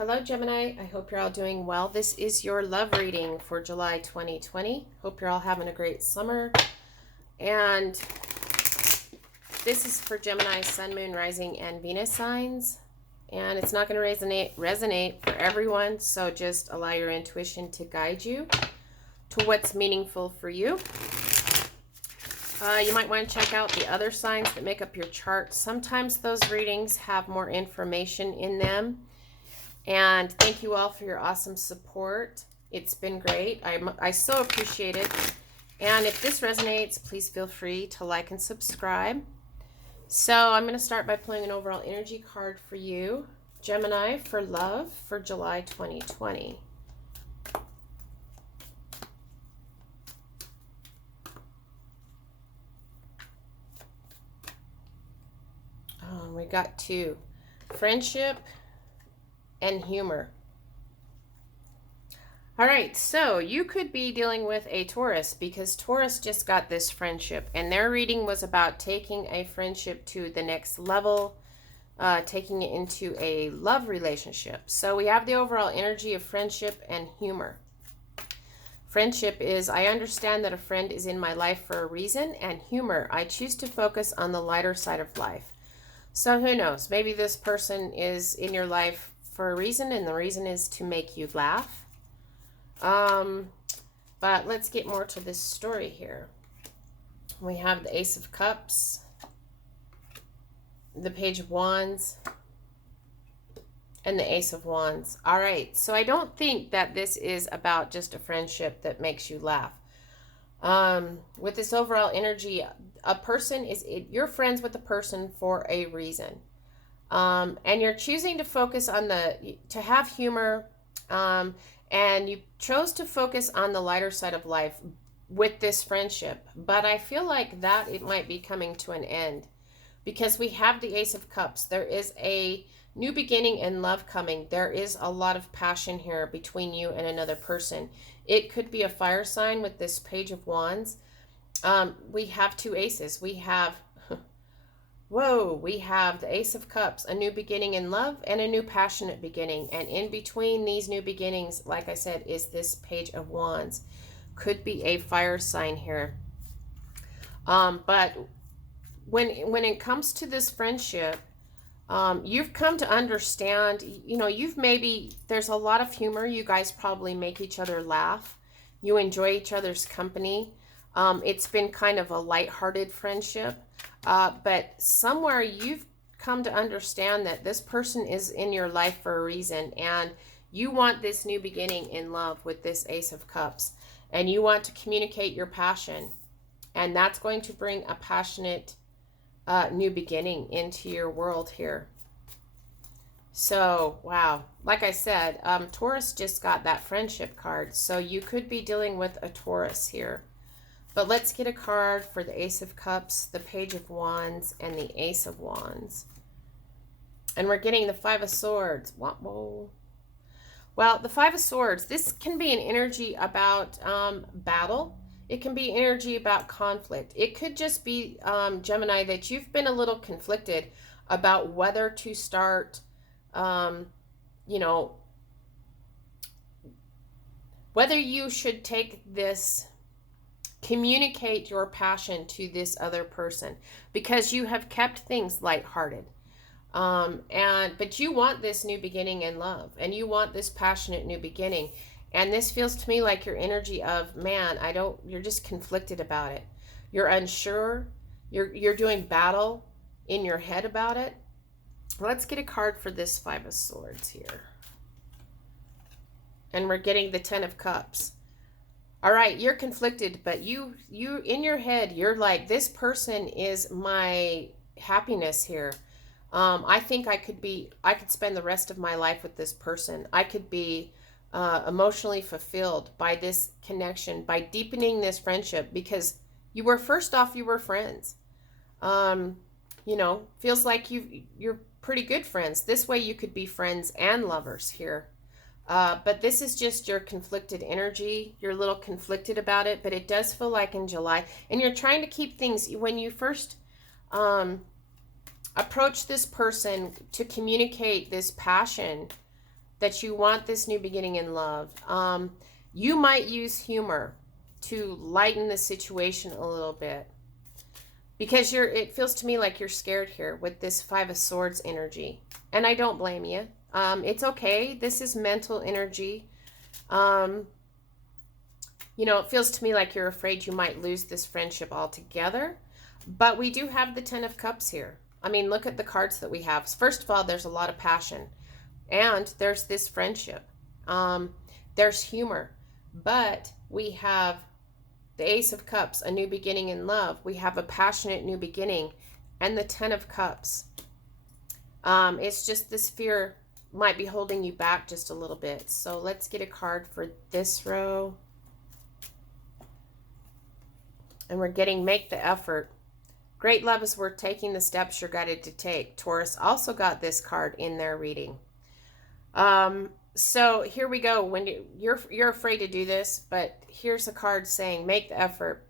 Hello, Gemini. I hope you're all doing well. This is your love reading for July 2020. Hope you're all having a great summer. And this is for Gemini, Sun, Moon, Rising, and Venus signs. And it's not going to resonate for everyone, so just allow your intuition to guide you to what's meaningful for you. You might want to check out the other signs that make up your chart. Sometimes those readings have more information in them. And thank you all for your awesome support. It's been great. I so appreciate it. And if this resonates, please feel free to like and subscribe. So I'm going to start by pulling an overall energy card for you, Gemini, for love for July 2020. We got two, friendship and humor. All right, so you could be dealing with a Taurus because Taurus just got this friendship, and their reading was about taking a friendship to the next level, taking it into a love relationship. So we have the overall energy of friendship and humor. Friendship is, I understand that a friend is in my life for a reason, and humor, I choose to focus on the lighter side of life. So who knows? Maybe this person is in your life for a reason, and the reason is to make you laugh. But let's get more to this story here. We have the Ace of Cups, the Page of Wands, and the Ace of Wands. All right, so I don't think that this is about just a friendship that makes you laugh. With this overall energy, a person is, you're friends with a person for a reason. And you're choosing to focus on to have humor, and you chose to focus on the lighter side of life with this friendship. But I feel like that it might be coming to an end because we have the Ace of Cups. There is a new beginning and love coming. There is a lot of passion here between you and another person. It could be a fire sign with this Page of Wands. We have two aces. We have we have the Ace of Cups, a new beginning in love and a new passionate beginning. And in between these new beginnings, like I said, is this Page of Wands. Could be a fire sign here. But when it comes to this friendship, you've come to understand, there's a lot of humor. You guys probably make each other laugh. You enjoy each other's company. It's been kind of a lighthearted friendship. But somewhere you've come to understand that this person is in your life for a reason, and you want this new beginning in love with this Ace of Cups, and you want to communicate your passion, and that's going to bring a passionate new beginning into your world here. So, wow. Like I said, Taurus just got that friendship card, so you could be dealing with a Taurus here. But let's get a card for the Ace of Cups, the Page of Wands, and the Ace of Wands. And we're getting the Five of Swords. Whoa. Well, the Five of Swords, this can be an energy about battle. It can be energy about conflict. It could just be, Gemini, that you've been a little conflicted about whether to start, whether you should take this, communicate your passion to this other person, because you have kept things lighthearted. But you want this new beginning in love, and you want this passionate new beginning. And this feels to me like your energy of, man, you're just conflicted about it. You're unsure. You're doing battle in your head about it. Let's get a card for this Five of Swords here. And we're getting the Ten of Cups. All right, you're conflicted, but you in your head, you're like, this person is my happiness here. I think I could spend the rest of my life with this person. I could be emotionally fulfilled by this connection, by deepening this friendship, because you were friends. Feels like you're pretty good friends. This way you could be friends and lovers here. But this is just your conflicted energy. You're a little conflicted about it, but it does feel like in July. And you're trying to keep things, when you first approach this person to communicate this passion, that you want this new beginning in love. You might use humor to lighten the situation a little bit, because it feels to me like you're scared here with this Five of Swords energy. And I don't blame you. It's okay. This is mental energy. You know, it feels to me like you're afraid you might lose this friendship altogether. But we do have the Ten of Cups here. I mean, look at the cards that we have. First of all, there's a lot of passion. And there's this friendship. There's humor. But we have the Ace of Cups, a new beginning in love. We have a passionate new beginning. And the Ten of Cups. It's just this fear might be holding you back just a little bit. So let's get a card for this row. And we're getting make the effort. Great love is worth taking the steps you're guided to take. Taurus also got this card in their reading. So here we go. When you're afraid to do this, but here's a card saying make the effort.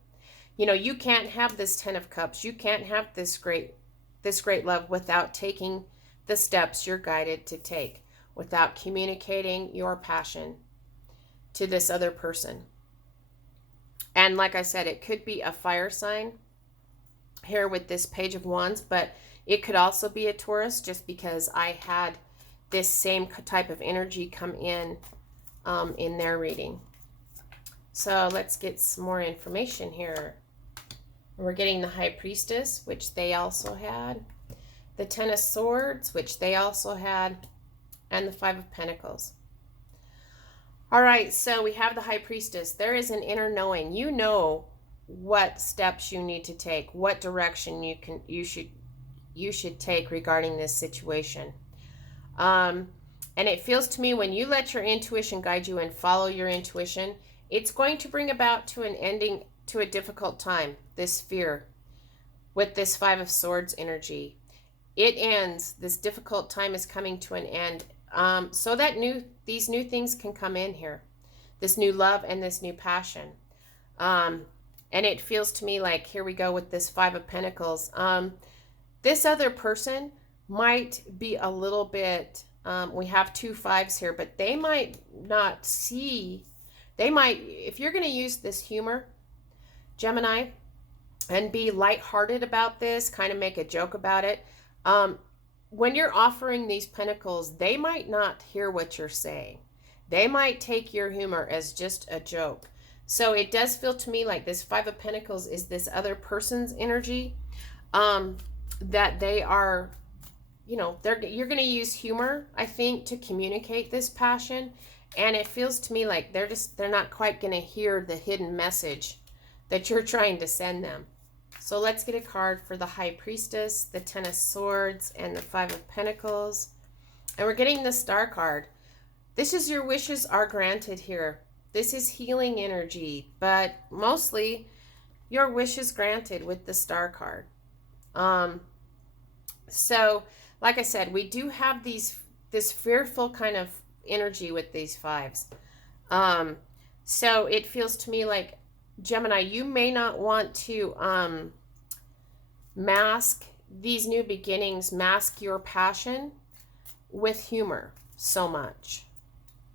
You know, you can't have this Ten of Cups. You can't have this great love without taking the steps you're guided to take, without communicating your passion to this other person. And like I said, it could be a fire sign here with this Page of Wands, but it could also be a Taurus, just because I had this same type of energy come in their reading. So let's get some more information here. We're getting the High Priestess, which they also had, the Ten of Swords, which they also had, and the Five of Pentacles. All right, so we have the High Priestess. There is an inner knowing. You know what steps you need to take, what direction you should take regarding this situation. And it feels to me, when you let your intuition guide you and follow your intuition, it's going to bring about to an ending to a difficult time, this fear, with this Five of Swords energy. It ends. This difficult time is coming to an end, so that these new things can come in here, this new love and this new passion. And it feels to me like, here we go with this Five of Pentacles. This other person might be a little bit, we have two fives here, but they might not see, if you're going to use this humor, Gemini, and be lighthearted about this, kind of make a joke about it, when you're offering these pentacles, they might not hear what you're saying. They might take your humor as just a joke. So it does feel to me like this Five of Pentacles is this other person's energy, that they are, you know, you're going to use humor, I think, to communicate this passion. And it feels to me like they're not quite going to hear the hidden message that you're trying to send them. So let's get a card for the High Priestess, the Ten of Swords, and the Five of Pentacles. And we're getting the Star card. This is your wishes are granted here. This is healing energy, but mostly your wish is granted with the Star card. So like I said, we do have this fearful kind of energy with these fives. So it feels to me like, Gemini, you may not want to mask these new beginnings, mask your passion with humor so much.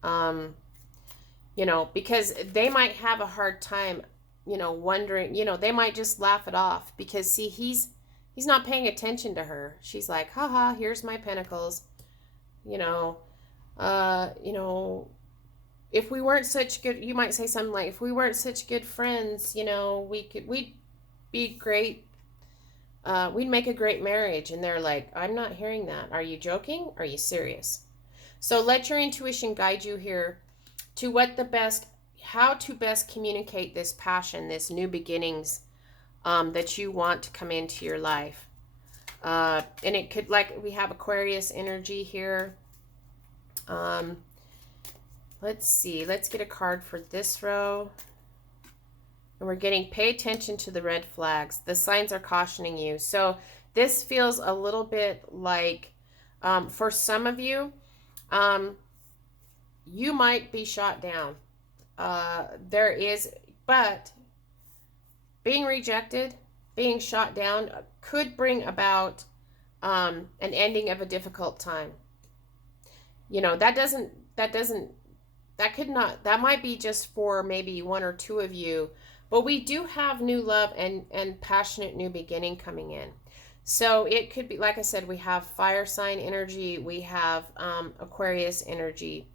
You know, because they might have a hard time, you know, wondering, you know, they might just laugh it off, because see, he's not paying attention to her. She's like, haha, here's my pentacles. You know, if we weren't such good, you might say something like, if we weren't such good friends, you know, we'd be great. We'd make a great marriage. And they're like, I'm not hearing that. Are you joking? Are you serious? So let your intuition guide you here to how to best communicate this passion, this new beginnings, that you want to come into your life. And it could, like, we have Aquarius energy here. Let's see. Let's get a card for this row. And we're getting, pay attention to the red flags. The signs are cautioning you. So this feels a little bit like, for some of you, you might be shot down. But being rejected, being shot down could bring about an ending of a difficult time. You know, that might be just for maybe one or two of you, but we do have new love and passionate new beginning coming in. So it could be, like I said, we have fire sign energy, we have Aquarius energy,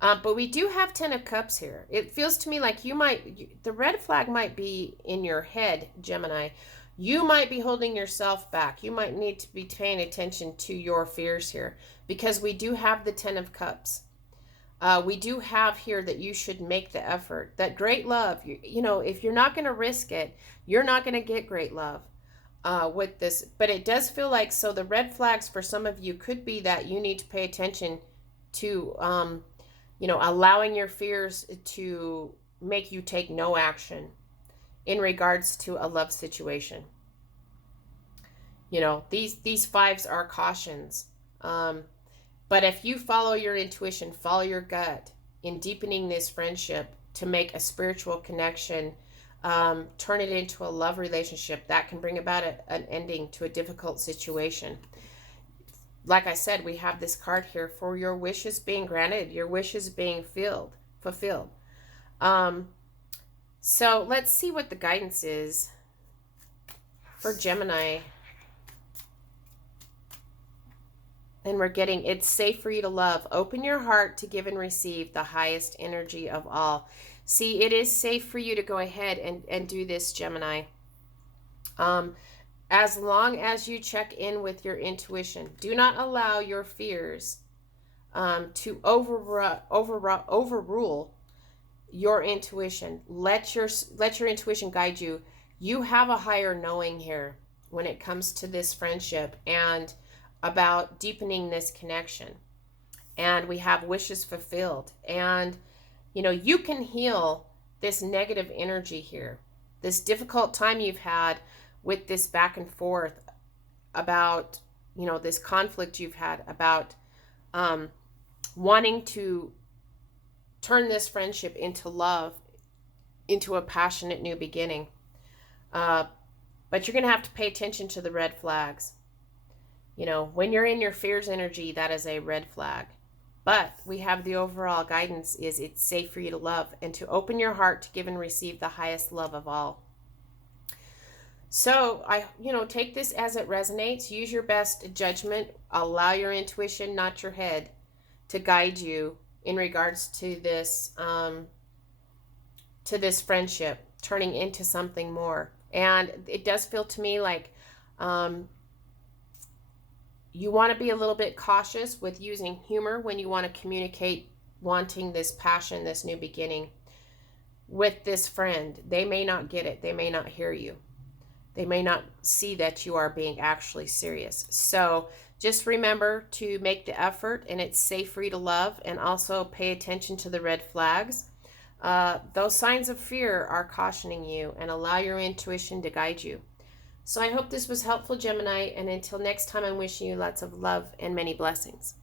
but we do have 10 of cups here. It feels to me like the red flag might be in your head, Gemini. You might be holding yourself back. You might need to be paying attention to your fears here, because we do have the 10 of cups. We do have here that you should make the effort. That great love, you know, if you're not going to risk it, you're not going to get great love with this. But it does feel like, so the red flags for some of you could be that you need to pay attention to, you know, allowing your fears to make you take no action in regards to a love situation. You know, these fives are cautions. But if you follow your intuition, follow your gut in deepening this friendship to make a spiritual connection, turn it into a love relationship, that can bring about an ending to a difficult situation. Like I said, we have this card here for your wishes being granted, your wishes being fulfilled. So let's see what the guidance is for Gemini. And we're getting, it's safe for you to love. Open your heart to give and receive the highest energy of all. See, it is safe for you to go ahead and do this, Gemini. As long as you check in with your intuition. Do not allow your fears to overrule your intuition. Let your intuition guide you. You have a higher knowing here when it comes to this friendship and about deepening this connection. And we have wishes fulfilled. And, you know, you can heal this negative energy here. This difficult time you've had with this back and forth about, you know, this conflict you've had about wanting to turn this friendship into love, into a passionate new beginning. But you're going to have to pay attention to the red flags. You know, when you're in your fears energy, that is a red flag. But we have the overall guidance is it's safe for you to love and to open your heart to give and receive the highest love of all. So take this as it resonates. Use your best judgment. Allow your intuition, not your head, to guide you in regards to this friendship turning into something more. And it does feel to me like you want to be a little bit cautious with using humor when you want to communicate wanting this passion, this new beginning with this friend. They may not get it. They may not hear you. They may not see that you are being actually serious. So just remember to make the effort, and it's safe for you to love, and also pay attention to the red flags. Those signs of fear are cautioning you, and allow your intuition to guide you. So I hope this was helpful, Gemini, and until next time, I'm wishing you lots of love and many blessings.